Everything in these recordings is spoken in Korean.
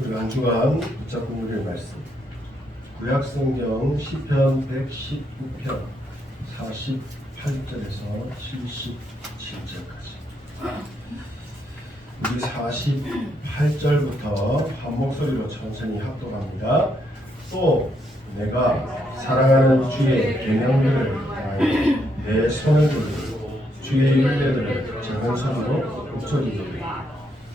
우리 한 주간 붙잡고 누릴 말씀 구약성경 시편 119편 48절에서 77절까지. 우리 48절부터 한 목소리로 천천히 합독합니다. 또 내가 사랑하는 주의 계명들을 다하여 내 손을 들고 주의 율례들을 적은 손으로 읊조리리라.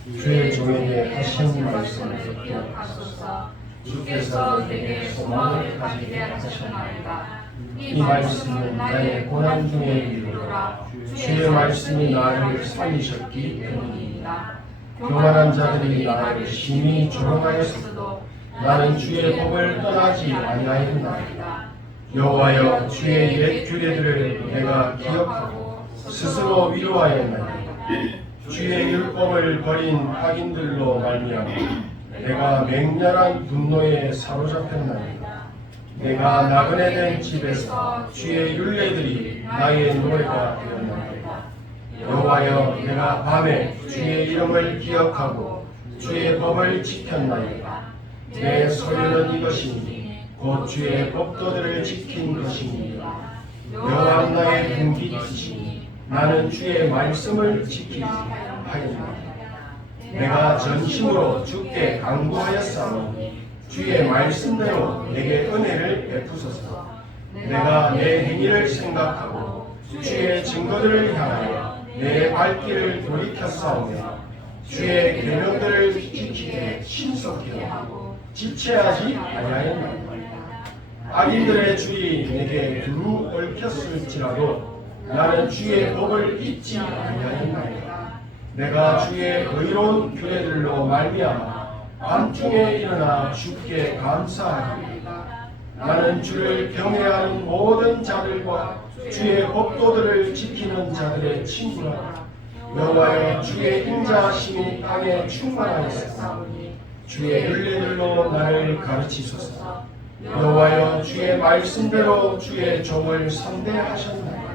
주의 종에게 하신 말씀을 기억하소서. 주께서 내게 소망을 가지게 하셨나이다. 이 말씀은 나의 고난 중에 이르노라. 주의 말씀이 나를 살리셨기 때문이니라. 교만한 자들이 나를 심히 조롱하였어도 나는 주의 법을 떠나지 아니하였나이다. 여호와여, 주의 옛 규례들을 내가 기억하고 스스로 위로하였나이다. 주의 율법을 버린 악인들로 말미암아 내가 맹렬한 분노에 사로잡혔나이다. 내가 나그네 된 집에서 주의 율례들이 나의 노래가 되었나이다. 여호와여, 내가 밤에 주의 이름을 기억하고 주의 법을 지켰나이다. 내 소유는 이것이니 곧 주의 법도들을 지킨 것이니라. 여호와 나의 분깃이시니 나는 주의 말씀을 지키지 하였나이다. 내가 전심으로 주께 간구하였사오니 주의 말씀대로 내게 은혜를 베푸소서. 내가 내 행위를 생각하고 주의 증거들을 향하여 내 발길을 돌이켰사오며 주의 계명들을 지키게 신속히 하고 지체하지 아니하였나이다. 악인들의 줄이 내게 두루 얽혔을지라도 나는 주의 법을 잊지 아니하였나이다. 내가 주의 의로운 규례들로 말미암아 밤중에 일어나 주께 감사하리이다. 나는 주를 경외하는 모든 자들과 주의 법도들을 지키는 자들의 친구라. 여호와여, 주의 인자하심이 땅에 충만하였사오니 주의 율례들로 나를 가르치소서. 여호와여, 주의 말씀대로 주의 종을 선대하셨나이다.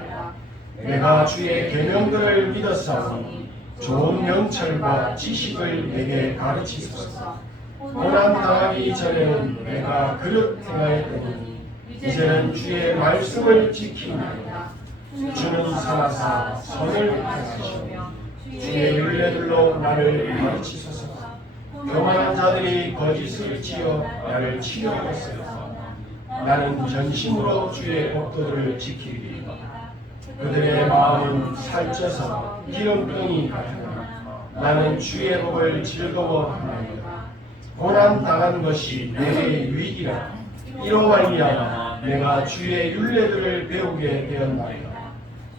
내가 주의 계명들을 믿었사오니 좋은 명철과 지식을 내게 가르치소서. 고난 당하기 전에는 내가 그릇 행하였더니 이제는 주의 말씀을 지키나이다. 주는 살아사 선을 행하시며 주의 율례들로 나를 가르치소서. 교만한 자들이 거짓을 지어 나를 치려하였으나 나는 전심으로 주의 법도들을 지키리이다. 그들의 마음은 살쪄서 기름병이 같으나 나는 주의 법을 즐거워하나이다. 고난 당한 것이 내게 유익이라. 이로 말미암아 내가 주의 율례들을 배우게 되었나이다.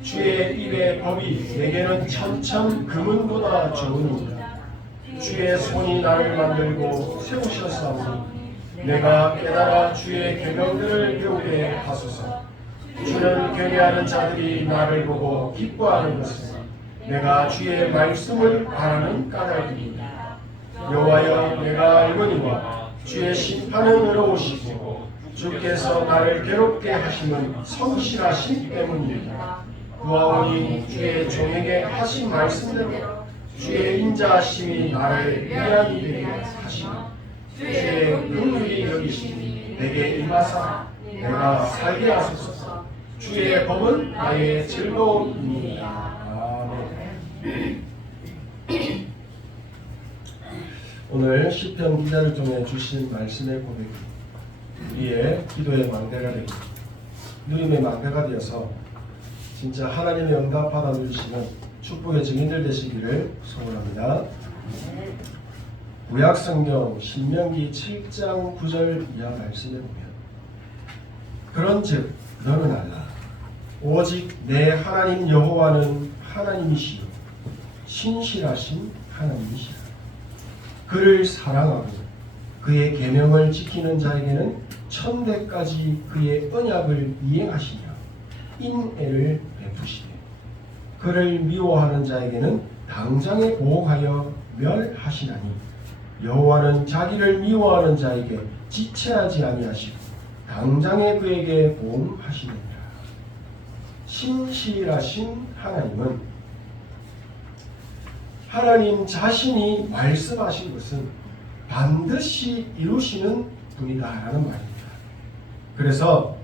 주의 입의 법이 내게는 천천 금은보다 좋으니라. 주의 손이 나를 만들고 세우셨사오니 내가 깨달아 주의 계명들을 배우게 하소서. 주를 경외하는 자들이 나를 보고 기뻐하는 것은 내가 주의 말씀을 바라는 까닭이니라. 여호와여, 내가 알거니와 주의 심판은 의로우시고 주께서 나를 괴롭게 하시는 성실하심 때문이니라. 구하오니 주의 종에게 하신 말씀대로 주의 인자하심이 나를 위안이 되게 하시니 주의 긍휼히 여기시니 내게 임하사 내가 살게 하소서. 주의 법은 나의 즐거움이니라. 아멘. 오늘 시편 기자를 통해 주신 말씀의 고백이 우리의 기도의 망대가 되고 누림의 망대가 되어서 진짜 하나님의 응답받아 누리시는 축복의 증인들 되시기를 소원합니다. 구약성경 신명기 7장 9절 이하 말씀에 보면 그런즉 너는 알라. 오직 내 하나님 여호와는 하나님이시요 신실하신 하나님이시라. 그를 사랑하고 그의 계명을 지키는 자에게는 천대까지 그의 언약을 이행하시며 인애를 베푸시되 그를 미워하는 자에게는 당장에 보호하여 멸하시나니 여호와는 자기를 미워하는 자에게 지체하지 아니하시고 당장에 그에게 보응하시느니라. 신실하신 하나님은 하나님 자신이 말씀하신 것은 반드시 이루시는 분이다라는 말입니다. 그래서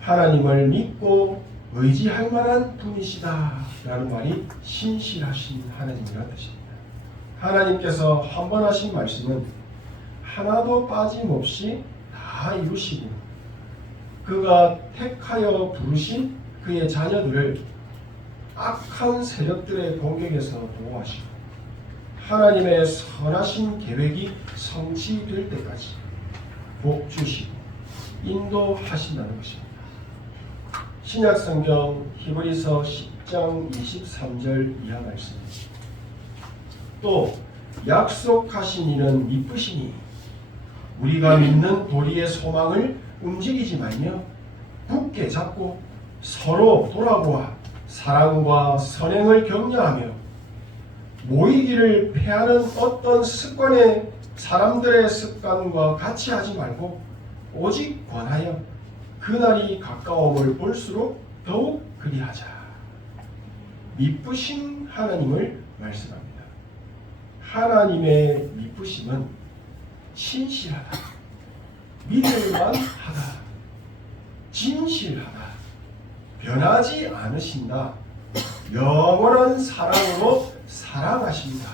하나님을 믿고 의지할 만한 분이시다라는 말이 신실하신 하나님이라는 뜻입니다. 하나님께서 한 번 하신 말씀은 하나도 빠짐없이 다 이루시고 그가 택하여 부르신 그의 자녀들을 악한 세력들의 공격에서 보호하시고 하나님의 선하신 계획이 성취될 때까지 복 주시고 인도하신다는 것입니다. 신약성경 히브리서 10장 23절 이하 말씀. 또 약속하신 이는 미쁘시니 우리가 믿는 도리의 소망을 움직이지 말며 굳게 잡고 서로 돌아보아 사랑과 선행을 격려하며 모이기를 패하는 어떤 습관의 사람들의 습관과 같이 하지 말고 오직 권하여 그날이 가까움을 볼수록 더욱 그리하자. 미쁘신 하나님을 말씀합니다. 하나님의 미쁘심은 신실하다, 믿을만하다, 진실하다, 변하지 않으신다, 영원한 사랑으로 사랑하신다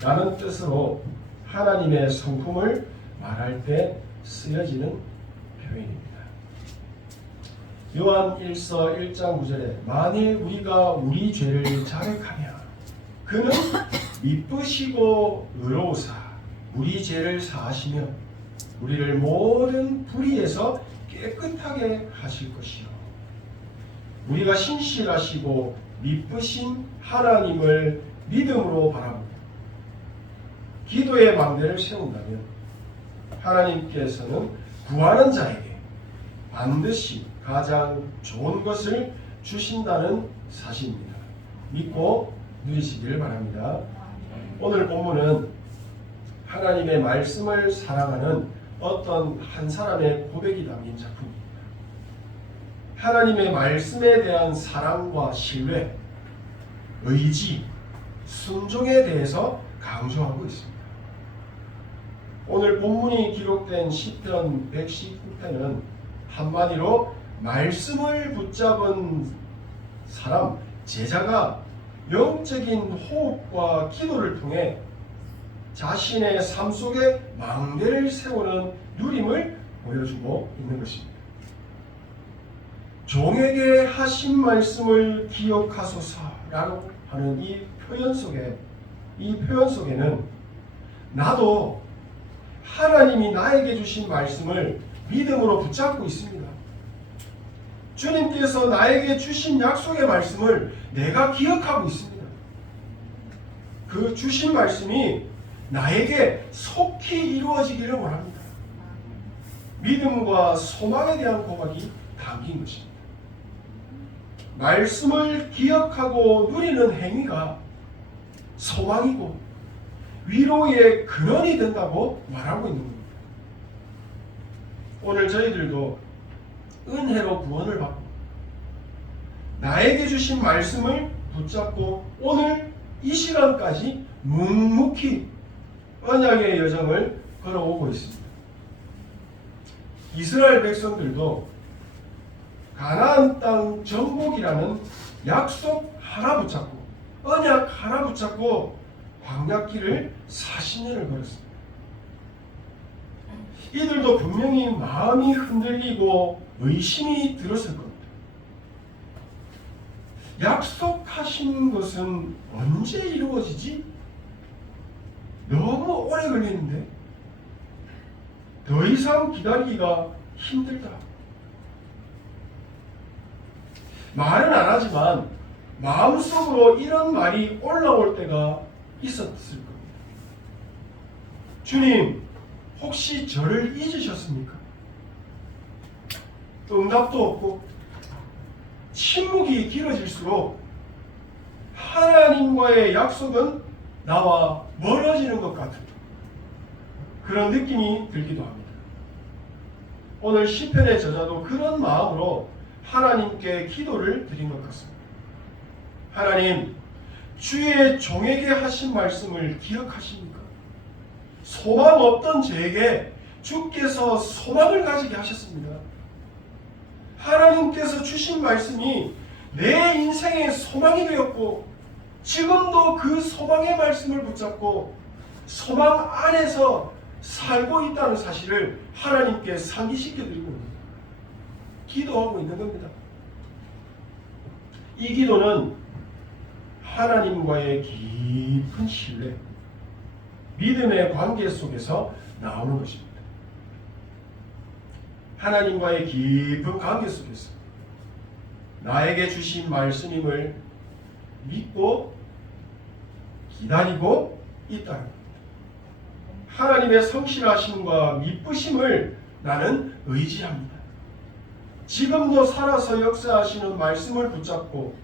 라는 뜻으로 하나님의 성품을 말할 때 쓰여지는 표현입니다. 요한 1서 1장 9절에 만일 우리가 우리 죄를 자백하며 그는 미쁘시고 의로우사 우리 죄를 사하시며 우리를 모든 불의에서 깨끗하게 하실 것이요 우리가 신실하시고 미쁘신 하나님을 믿음으로 바라보고 기도의 망대를 세운다면 하나님께서는 구하는 자에게 반드시 가장 좋은 것을 주신다는 사실입니다. 믿고 누리시길 바랍니다. 오늘 본문은 하나님의 말씀을 사랑하는 어떤 한 사람의 고백이 담긴 작품입니다. 하나님의 말씀에 대한 사랑과 신뢰, 의지, 순종에 대해서 강조하고 있습니다. 오늘 본문이 기록된 시편 119편은 한마디로 말씀을 붙잡은 사람, 제자가 영적인 호흡과 기도를 통해 자신의 삶 속에 망대를 세우는 누림을 보여주고 있는 것입니다. 종에게 하신 말씀을 기억하소서라고 하는 이 표현 속에는 나도 하나님이 나에게 주신 말씀을 믿음으로 붙잡고 있습니다. 주님께서 나에게 주신 약속의 말씀을 내가 기억하고 있습니다. 그 주신 말씀이 나에게 속히 이루어지기를 원합니다. 믿음과 소망에 대한 고백이 담긴 것입니다. 말씀을 기억하고 누리는 행위가 소망이고 위로의 근원이 된다고 말하고 있는 겁니다. 오늘 저희들도 은혜로 구원을 받고 나에게 주신 말씀을 붙잡고 오늘 이 시간까지 묵묵히 언약의 여정을 걸어오고 있습니다. 이스라엘 백성들도 가나안 땅 정복이라는 약속 하나 붙잡고 언약 하나 붙잡고 광야길을 40년을 걸었습니다. 이들도 분명히 마음이 흔들리고 의심이 들었을 겁니다. 약속하신 것은 언제 이루어지지? 너무 오래 걸리는데 더 이상 기다리기가 힘들다. 말은 안 하지만 마음속으로 이런 말이 올라올 때가 있었을 겁니다. 주님, 혹시 저를 잊으셨습니까? 응답도 없고 침묵이 길어질수록 하나님과의 약속은 나와 멀어지는 것 같은 그런 느낌이 들기도 합니다. 오늘 시편의 저자도 그런 마음으로 하나님께 기도를 드린 것 같습니다. 하나님, 주의 종에게 하신 말씀을 기억하십니까? 소망 없던 저에게 주께서 소망을 가지게 하셨습니다. 하나님께서 주신 말씀이 내 인생의 소망이 되었고 지금도 그 소망의 말씀을 붙잡고 소망 안에서 살고 있다는 사실을 하나님께 상기시켜드리고 있습니다. 기도하고 있는 겁니다. 이 기도는 하나님과의 깊은 신뢰, 믿음의 관계 속에서 나오는 것입니다. 하나님과의 깊은 관계 속에서 나에게 주신 말씀임을 믿고 기다리고 있다는 겁니다. 하나님의 성실하심과 미쁘심을 나는 의지합니다. 지금도 살아서 역사하시는 말씀을 붙잡고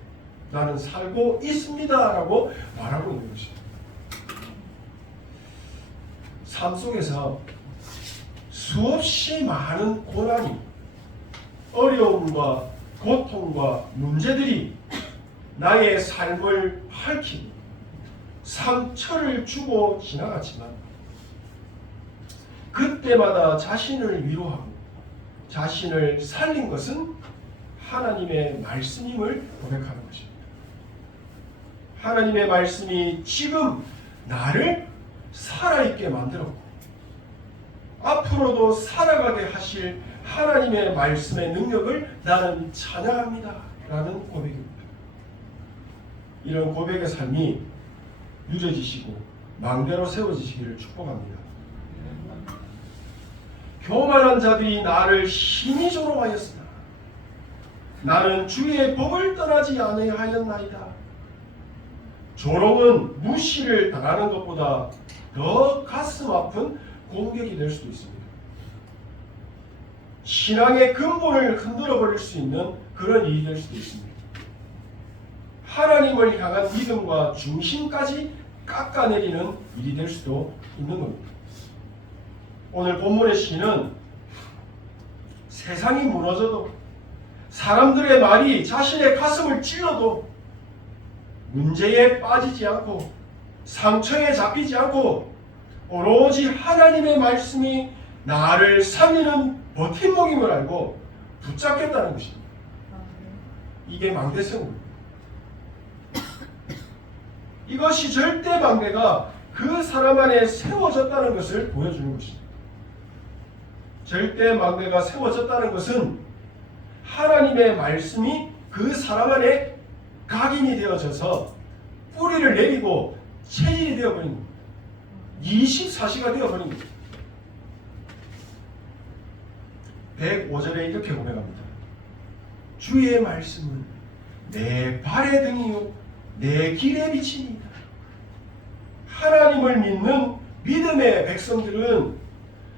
나는 살고 있습니다 라고 말하고 있는 것입니다. 삶 속에서 수없이 많은 고난이, 어려움과 고통과 문제들이 나의 삶을 핥히고 상처를 주고 지나갔지만 그때마다 자신을 위로하고 자신을 살린 것은 하나님의 말씀임을 고백하는 것입니다. 하나님의 말씀이 지금 나를 살아있게 만들었고 앞으로도 살아가게 하실 하나님의 말씀의 능력을 나는 찬양합니다 라는 고백입니다. 이런 고백의 삶이 누려지시고 망대로 세워지시기를 축복합니다. 교만한 자들이 나를 심히 조롱하였으나 나는 주의 법을 떠나지 아니하였나이다. 조롱은 무시를 당하는 것보다 더 가슴 아픈 공격이 될 수도 있습니다. 신앙의 근본을 흔들어 버릴 수 있는 그런 일이 될 수도 있습니다. 하나님을 향한 믿음과 중심까지 깎아내리는 일이 될 수도 있는 겁니다. 오늘 본문의 시는 세상이 무너져도 사람들의 말이 자신의 가슴을 찔러도 문제에 빠지지 않고 상처에 잡히지 않고 오로지 하나님의 말씀이 나를 살리는 버팀목임을 알고 붙잡겠다는 것입니다. 이게 망대세움입니다. 이것이 절대 망대가 그 사람 안에 세워졌다는 것을 보여주는 것입니다. 절대 망대가 세워졌다는 것은 하나님의 말씀이 그 사람 안에 각인이 되어져서 뿌리를 내리고 체질이 되어버린 겁니다. 24시가 되어버린 겁니다. 105절에 이렇게 고백합니다. 주의 말씀은 내 발의 등이요 내 길의 빛이니이다. 하나님을 믿는 믿음의 백성들은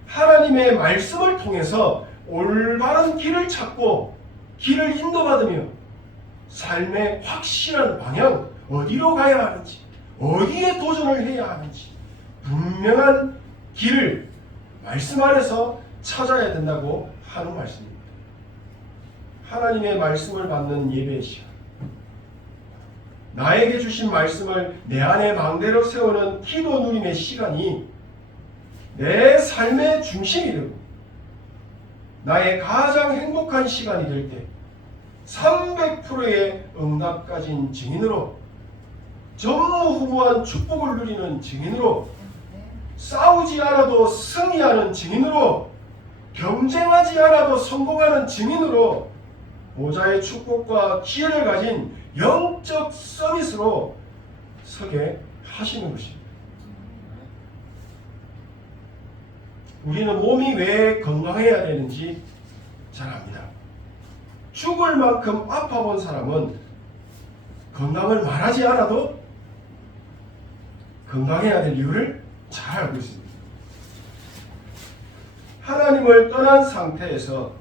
하나님의 말씀을 통해서 올바른 길을 찾고 길을 인도받으며 삶의 확실한 방향, 어디로 가야 하는지, 어디에 도전을 해야 하는지 분명한 길을 말씀 안에서 찾아야 된다고 하는 말씀입니다. 하나님의 말씀을 받는 예배의 시간, 나에게 주신 말씀을 내 안에 망대로 세우는 기도 누림의 시간이 내 삶의 중심이 되고 나의 가장 행복한 시간이 될 때 300%의 응답 가진 증인으로 전무후무한 축복을 누리는 증인으로 싸우지 않아도 승리하는 증인으로 경쟁하지 않아도 성공하는 증인으로 보좌의 축복과 기회를 가진 영적 서밋으로 서게 하시는 것입니다. 우리는 몸이 왜 건강해야 되는지 잘 압니다. 죽을 만큼 아파본 사람은 건강을 말하지 않아도 건강해야 될 이유를 잘 알고 있습니다. 하나님을 떠난 상태에서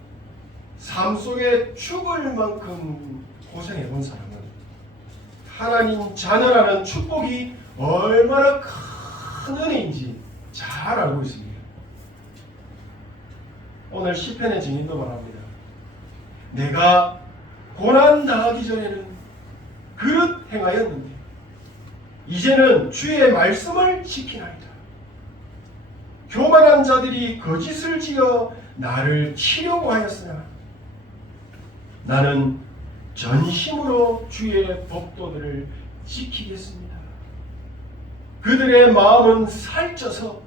삶 속에 죽을 만큼 고생해본 사람은 하나님 자녀라는 축복이 얼마나 큰 은혜인지 잘 알고 있습니다. 오늘 시편의 증인도 말합니다. 내가 고난 당하기 전에는 그릇 행하였는데 이제는 주의 말씀을 지키나이다. 교만한 자들이 거짓을 지어 나를 치려고 하였으나 나는 전심으로 주의 법도들을 지키겠습니다. 그들의 마음은 살쪄서,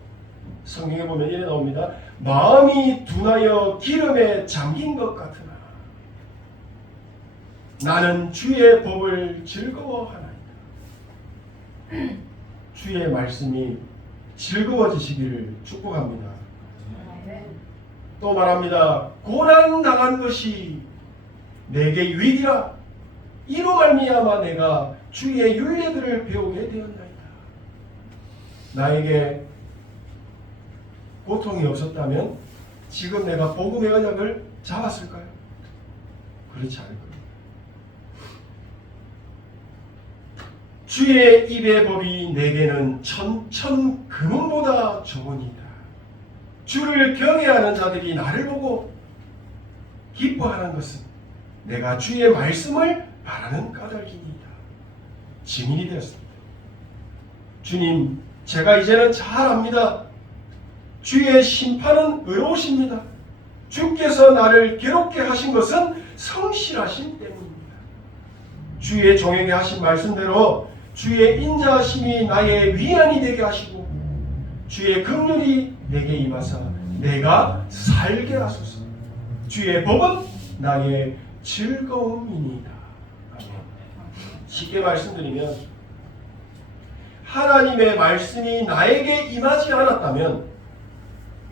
성경에 보면 이래 나옵니다. 마음이 둔하여 기름에 잠긴 것 같으나 나는 주의 법을 즐거워하나이다. 주의 말씀이 즐거워지시기를 축복합니다. 또 말합니다. 고난당한 것이 내게 유익이라. 이로 말미암아 내가 주의 율례들을 배우게 되었나이다. 나에게 고통이 없었다면 지금 내가 복음의 언약을 잡았을까요? 그렇지 않을 겁니다. 주의 입의 법이 내게는 천천 금은보다 좋으니이다. 주를 경외하는 자들이 나를 보고 기뻐하는 것은 내가 주의 말씀을 바라는 까닭이니이다. 증인이 되었습니다. 주님, 제가 이제는 잘 압니다. 주의 심판은 의로우십니다. 주께서 나를 괴롭게 하신 것은 성실하신 때문입니다. 주의 종에게 하신 말씀대로 주의 인자하심이 나의 위안이 되게 하시고 주의 긍휼이 내게 임하사 내가 살게 하소서. 주의 법은 나의 즐거움이니이다. 아멘. 쉽게 말씀드리면 하나님의 말씀이 나에게 임하지 않았다면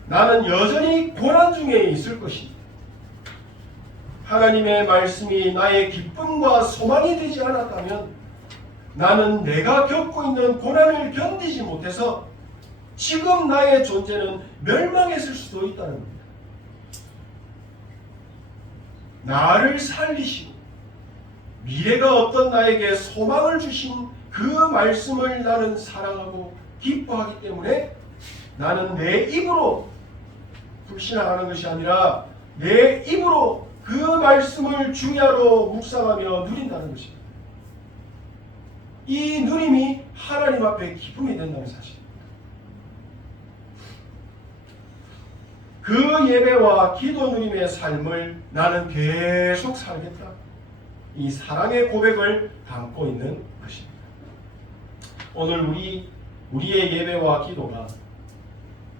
나는 여전히 고난 중에 있을 것입니다. 하나님의 말씀이 나의 기쁨과 소망이 되지 않았다면 나는 내가 겪고 있는 고난을 견디지 못해서 지금 나의 존재는 멸망했을 수도 있다는 겁니다. 나를 살리시고 미래가 없던 나에게 소망을 주신 그 말씀을 나는 사랑하고 기뻐하기 때문에 나는 내 입으로 불신앙하는 것이 아니라 내 입으로 그 말씀을 주야로 묵상하며 누린다는 것입니다. 이 누림이 하나님 앞에 기쁨이 된다는 사실입니다. 그 예배와 기도 누림의 삶을 나는 계속 살겠다. 이 사랑의 고백을 담고 있는 것입니다. 오늘 우리의 예배와 기도가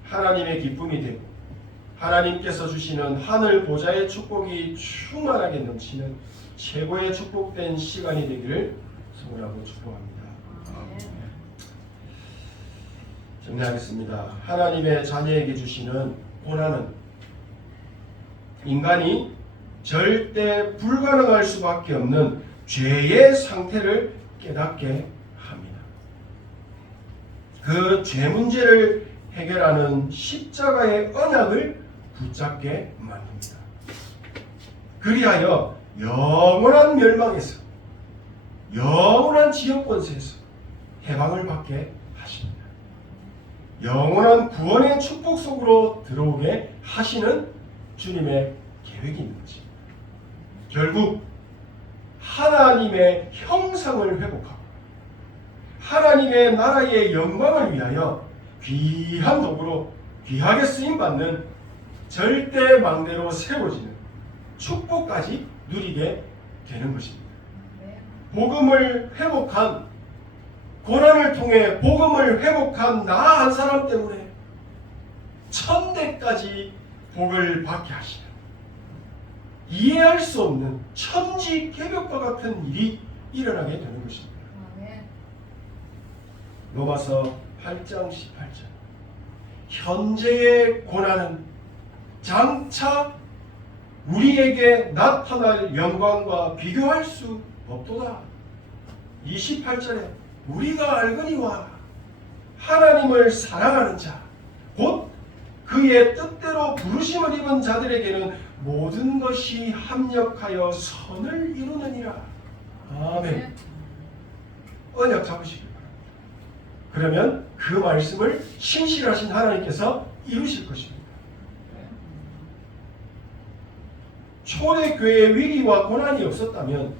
하나님의 기쁨이 되고 하나님께서 주시는 하늘 보좌의 축복이 충만하게 넘치는 최고의 축복된 시간이 되기를 소원하고 축복합니다. 정리하겠습니다. 하나님의 자녀에게 주시는 고난은 인간이 절대 불가능할 수밖에 없는 죄의 상태를 깨닫게 합니다. 그 죄 문제를 해결하는 십자가의 언약을 붙잡게 만듭니다. 그리하여 영원한 멸망에서 영원한 지역권세에서 해방을 받게 하십니다. 영원한 구원의 축복 속으로 들어오게 하시는 주님의 계획이 있는 것입니다. 결국 하나님의 형상을 회복하고 하나님의 나라의 영광을 위하여 귀한 도구로 귀하게 쓰임받는 절대 망대로 세워지는 축복까지 누리게 되는 것입니다. 복음을 회복한, 고난을 통해 복음을 회복한 나 한 사람 때문에 천대까지 복을 받게 하시는 이해할 수 없는 천지개벽과 같은 일이 일어나게 되는 것입니다. 로마서 8장 18절 현재의 고난은 장차 우리에게 나타날 영광과 비교할 수 없도다. 28절에 우리가 알거니와 하나님을 사랑하는 자 곧 그의 뜻대로 부르심을 입은 자들에게는 모든 것이 합력하여 선을 이루느니라. 아멘. 언약 잡으시길 바랍니다. 그러면 그 말씀을 신실하신 하나님께서 이루실 것입니다. 초대교회의 위기와 고난이 없었다면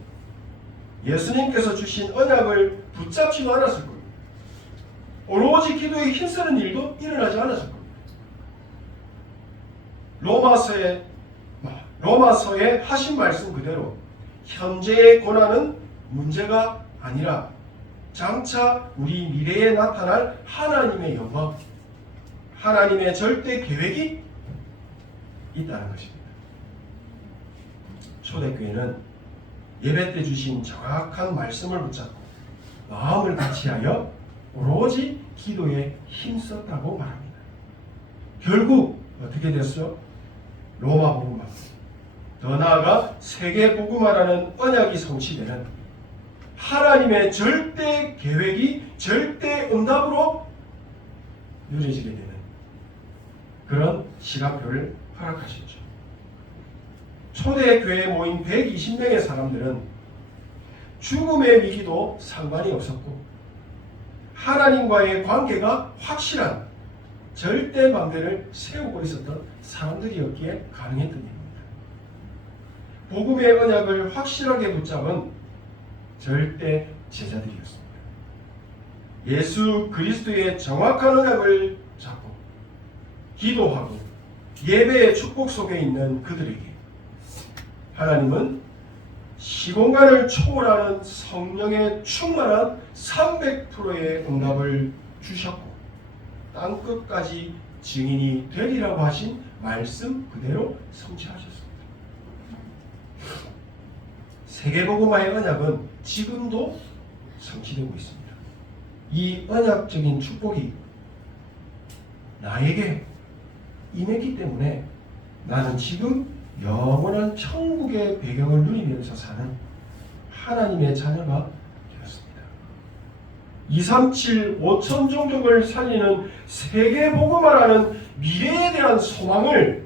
예수님께서 주신 언약을 붙잡지도 않았을 겁니다. 오로지 기도에 힘쓰는 일도 일어나지 않았을 겁니다. 로마서에 하신 말씀 그대로 현재의 고난은 문제가 아니라 장차 우리 미래에 나타날 하나님의 영광, 하나님의 절대 계획이 있다는 것입니다. 초대교회는 예배 때 주신 정확한 말씀을 붙잡고 마음을 같이하여 오로지 기도에 힘썼다고 말합니다. 결국 어떻게 됐어요? 로마 복음화, 더 나아가 세계 복음화라는 언약이 성취되는 하나님의 절대 계획이 절대 응답으로 누려지게 되는 그런 시간표를 허락하셨죠. 초대교회에 모인 120명의 사람들은 죽음의 위기도 상관이 없었고 하나님과의 관계가 확실한 절대 관계를 세우고 있었던 사람들이었기에 가능했던 일입니다. 복음의 언약을 확실하게 붙잡은 절대 제자들이었습니다. 예수 그리스도의 정확한 언약을 잡고 기도하고 예배의 축복 속에 있는 그들에게 하나님은 시공간을 초월하는 성령의 충만한 300%의 응답을 주셨고 땅끝까지 증인이 되리라고 하신 말씀 그대로 성취하셨습니다. 세계복음화의 언약은 지금도 성취되고 있습니다. 이 언약적인 축복이 나에게 임했기 때문에 나는 지금 영원한 천국의 배경을 누리면서 사는 하나님의 자녀가 되었습니다. 237 5천 종족을 살리는 세계복음화라는 미래에 대한 소망을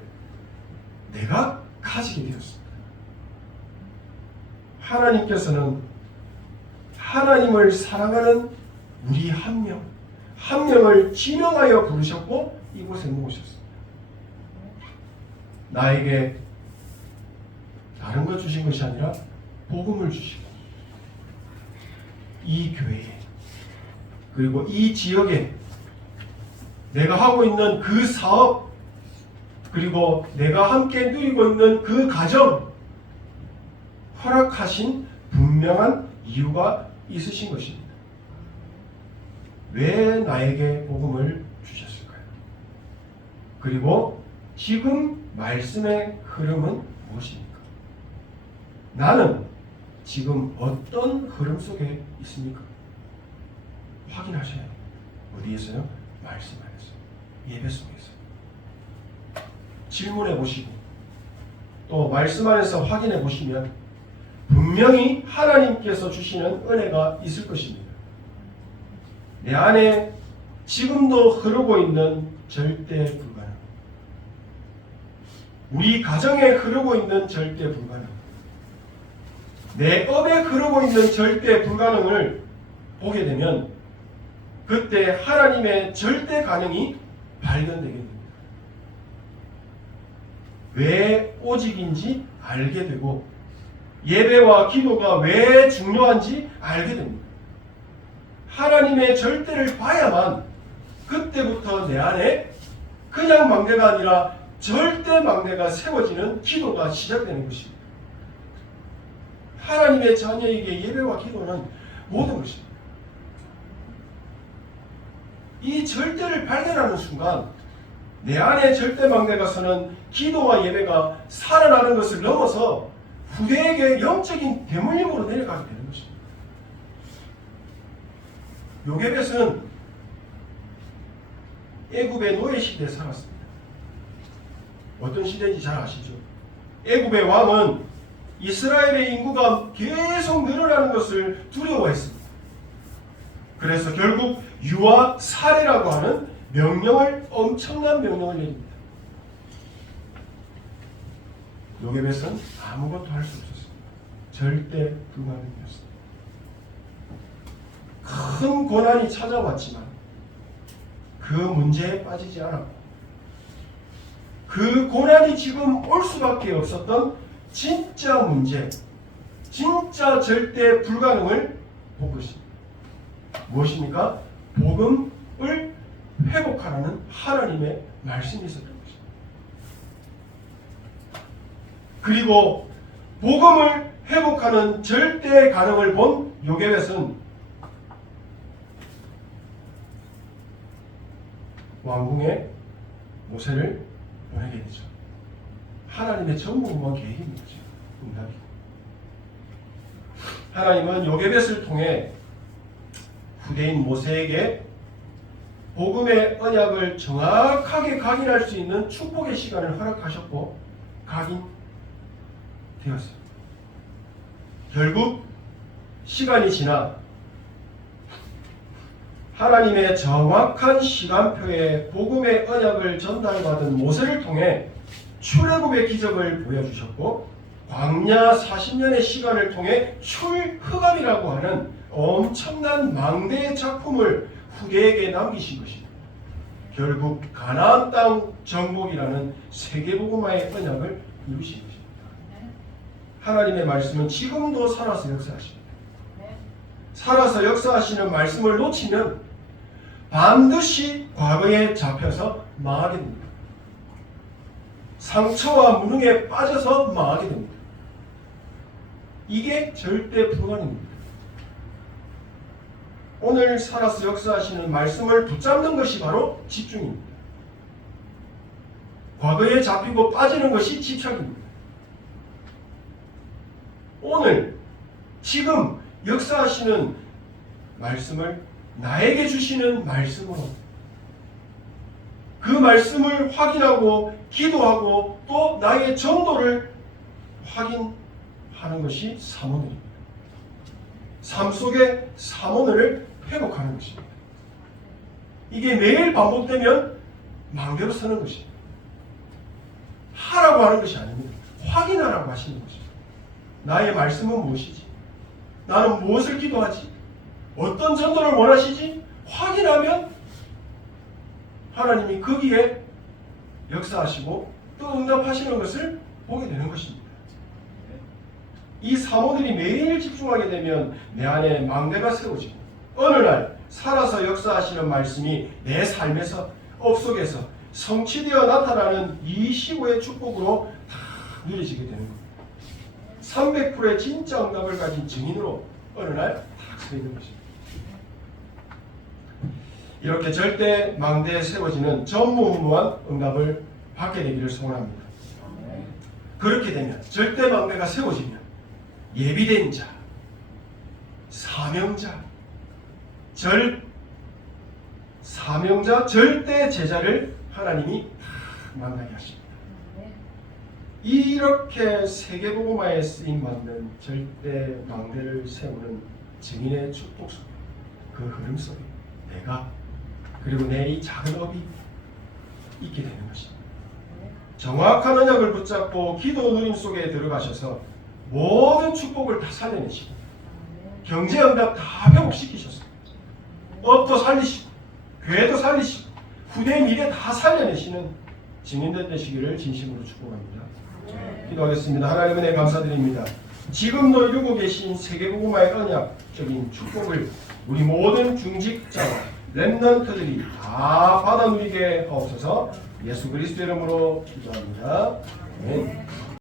내가 가지게 되었습니다. 하나님께서는 하나님을 사랑하는 우리 한 명을 지명하여 부르셨고 이곳에 모으셨습니다. 나에게 다른 것 주신 것이 아니라 복음을 주시고 이 교회에 그리고 이 지역에 내가 하고 있는 그 사업 그리고 내가 함께 누리고 있는 그 가정 허락하신 분명한 이유가 있으신 것입니다. 왜 나에게 복음을 주셨을까요? 그리고 지금 말씀의 흐름은 무엇입니까? 나는 지금 어떤 흐름 속에 있습니까? 확인하셔야 해요. 어디에서요? 말씀 안에서. 예배 속에서. 질문해 보시고 또 말씀 안에서 확인해 보시면 분명히 하나님께서 주시는 은혜가 있을 것입니다. 내 안에 지금도 흐르고 있는 절대 불가능, 우리 가정에 흐르고 있는 절대 불가능, 내 업에 흐르고 있는 절대 불가능을 보게 되면 그때 하나님의 절대 가능이 발견되게 됩니다. 왜 오직인지 알게 되고 예배와 기도가 왜 중요한지 알게 됩니다. 하나님의 절대를 봐야만 그때부터 내 안에 그냥 망대가 아니라 절대 망대가 세워지는 기도가 시작되는 것입니다. 하나님의 자녀에게 예배와 기도는 모든 것입니다. 이 절대를 발견하는 순간 내 안에 절대 망대가 서는 기도와 예배가 살아나는 것을 넘어서 후대에게 영적인 대물림으로 내려가게 되는 것입니다. 요게벳은 애굽의 노예 시대에 살았습니다. 어떤 시대인지 잘 아시죠? 애굽의 왕은 이스라엘의 인구가 계속 늘어나는 것을 두려워했습니다. 그래서 결국 유아 살해라고 하는 엄청난 명령을 내립니다. 요게벳은 아무것도 할 수 없었습니다. 절대 불가능이었습니다. 큰 고난이 찾아왔지만 그 문제에 빠지지 않았고 그 고난이 지금 올 수밖에 없었던 진짜 문제, 진짜 절대 불가능을 본 것입니다. 무엇입니까? 복음을 회복하라는 하나님의 말씀이 있었던 것입니다. 그리고 복음을 회복하는 절대 가능을 본 요게벳은 왕궁에 모세를 보내게 되죠. 하나님의 전무후무한 계획인 거죠. 응답이. 하나님은 요게벳을 통해 후대인 모세에게 복음의 언약을 정확하게 각인할 수 있는 축복의 시간을 허락하셨고 각인되었어요. 결국 시간이 지나 하나님의 정확한 시간표에 복음의 언약을 전달받은 모세를 통해 출애굽의 기적을 보여주셨고 광야 40년의 시간을 통해 출흑암이라고 하는 엄청난 망대의 작품을 후대에게 남기신 것입니다. 결국 가나안 땅 정복이라는 세계복음화의 언약을 이루신 것입니다. 하나님의 말씀은 지금도 살아서 역사하십니다. 살아서 역사하시는 말씀을 놓치면 반드시 과거에 잡혀서 망하게 됩니다. 상처와 무능에 빠져서 망하게 됩니다. 이게 절대 불가능입니다. 오늘 살아서 역사하시는 말씀을 붙잡는 것이 바로 집중입니다. 과거에 잡히고 빠지는 것이 집착입니다. 오늘 지금 역사하시는 말씀을 나에게 주시는 말씀으로 그 말씀을 확인하고 기도하고 또 나의 전도를 확인하는 것이 사모늘입니다. 삶 속의 사모늘을 회복하는 것입니다. 이게 매일 반복되면 망대로 서는 것입니다. 하라고 하는 것이 아닙니다. 확인하라고 하시는 것입니다. 나의 말씀은 무엇이지? 나는 무엇을 기도하지? 어떤 전도를 원하시지? 확인하면 하나님이 거기에 역사하시고 또 응답하시는 것을 보게 되는 것입니다. 이 사모들이 매일 집중하게 되면 내 안에 망대가 세워지고 어느 날 살아서 역사하시는 말씀이 내 삶에서 업속에서 성취되어 나타나는 이 시고의 축복으로 다 누려지게 되는 겁니다. 300%의 진짜 응답을 가진 증인으로 어느 날 딱 서 있는 것입니다. 이렇게 절대 망대에 세워지는 전무후무한 응답을 받게 되기를 소원합니다. 그렇게 되면 절대 망대가 세워지면 예비된 자, 사명자, 절대 제자를 하나님이 다 만나게 하십니다. 이렇게 세계복음화에 쓰임받는 절대 망대를 세우는 증인의 축복 속에 그 흐름 속에 내가 그리고 내 이 작은 업이 있게 되는 것입니다. 정확한 언약을 붙잡고 기도 누림 속에 들어가셔서 모든 축복을 다 살려내시고 경제 응답 다 회복시키셨어요. 업도 살리시고 교회도 살리시고 후대 미래 다 살려내시는 증인들 되시기를 진심으로 축복합니다. 기도하겠습니다. 하나님 은혜 감사드립니다. 지금도 이루고 계신 세계복음화의 언약적인 축복을 우리 모든 중직자와 렘넌트들이 다 받아 누리게 하옵소서. 예수 그리스도 이름으로 기도합니다. 아멘.